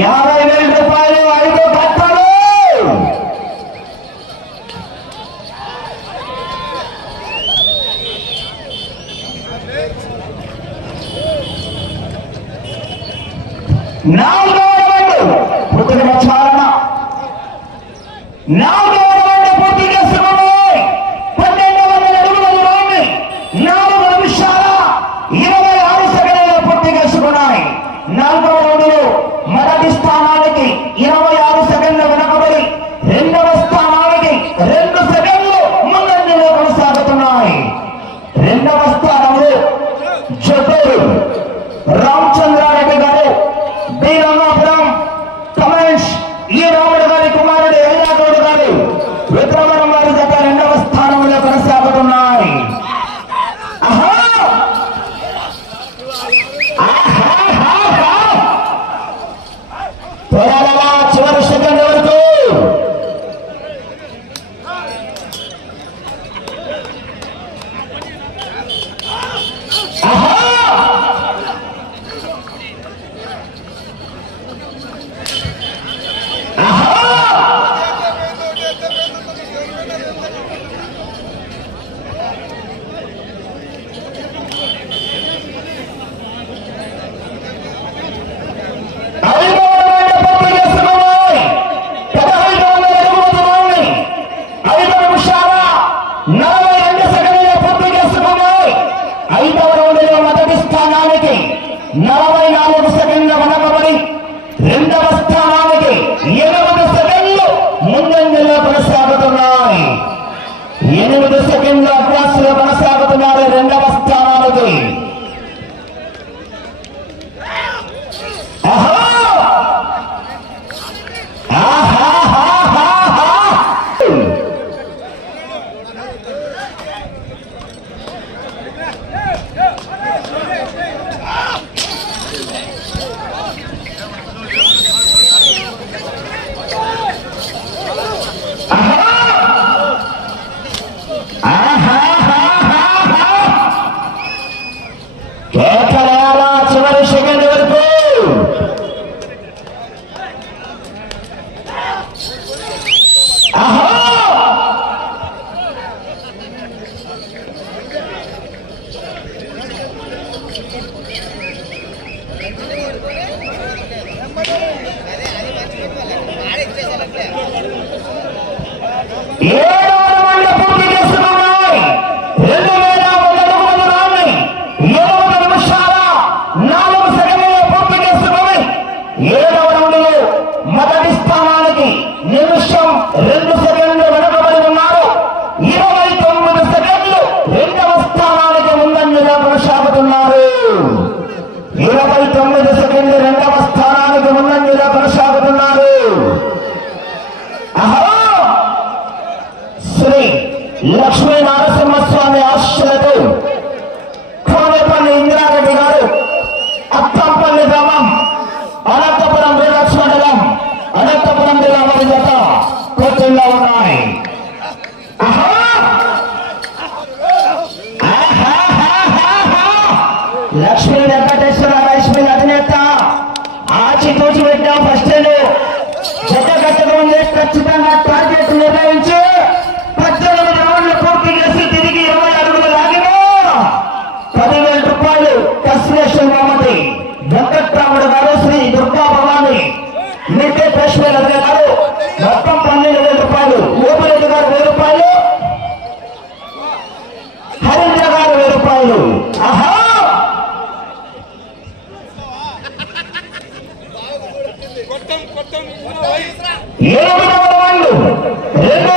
యాభై వేల రూపాయలు ఐదు పట్టలు నాలుగవ రెండు పుట్టుక మచ్చారణ నాలుగు trabalhar. నలభై నాలుగు సెకండ్ల వరకు లక్ష్మీ నరసింహస్వామి ఆశతో కోనేపల్లి ఇందిరారెడ్డి గారు అత్తంపల్లి గ్రామం అనంతపురం విరాజ్ మండలం అనంతపురం జిల్లా వారి జత కోతుల్లో ఉన్నాయి. లక్ష్మీ వెంకటేశ్వర లక్ష్మీ అధినేత ఆచి తోచి పెట్టాం ఫస్ట్ జత కట్టడం ఖచ్చితంగా ఎన్నో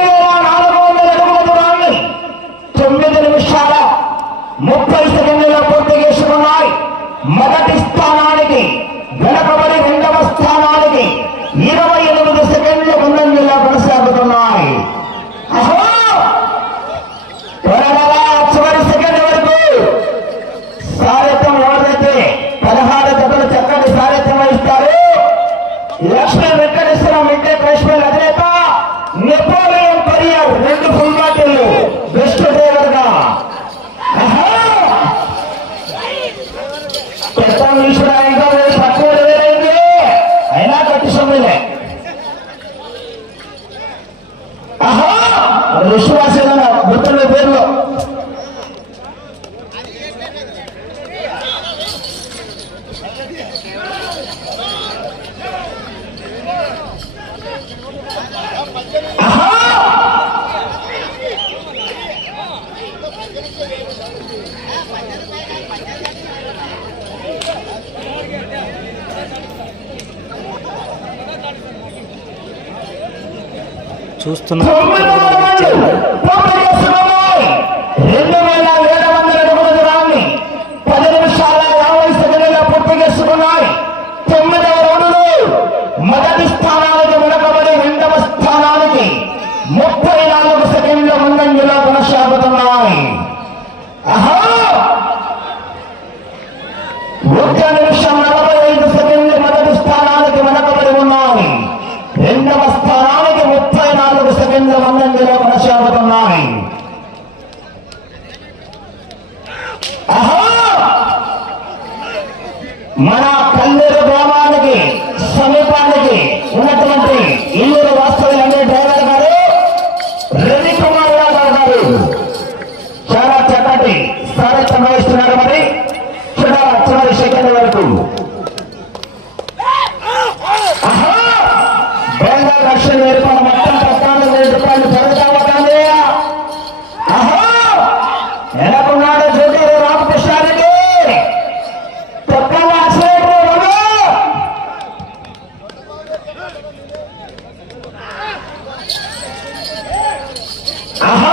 విశ్వాస గుర్తున్న పేరులో చూస్తున్నాం. Aha!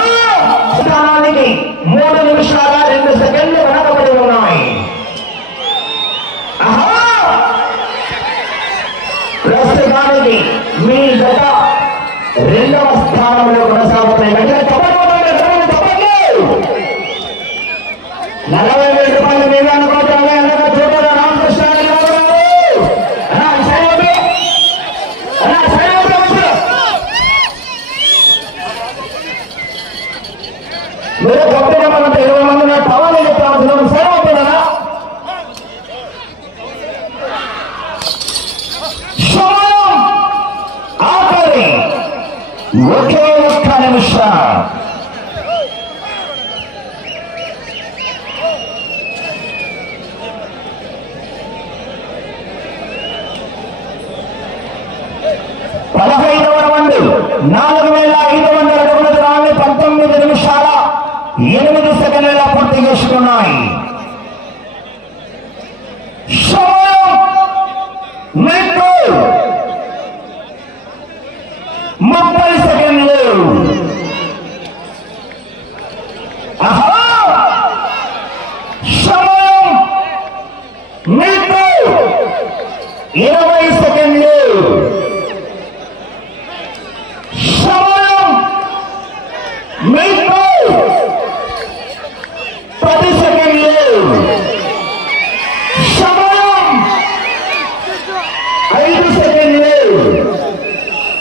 మీరు గొప్పగా మన ఇరవై మంది నా పవన్ చెప్తాను సైన్ అవుతుందన్నా? సమయం ఆఖరి! ఒకే ఒక్క నిమిషం. పదహైదవ నాలుగు নাই। মৃত্যু নব্বই সময় মৃত্যু ইরবাই সেকেন্ড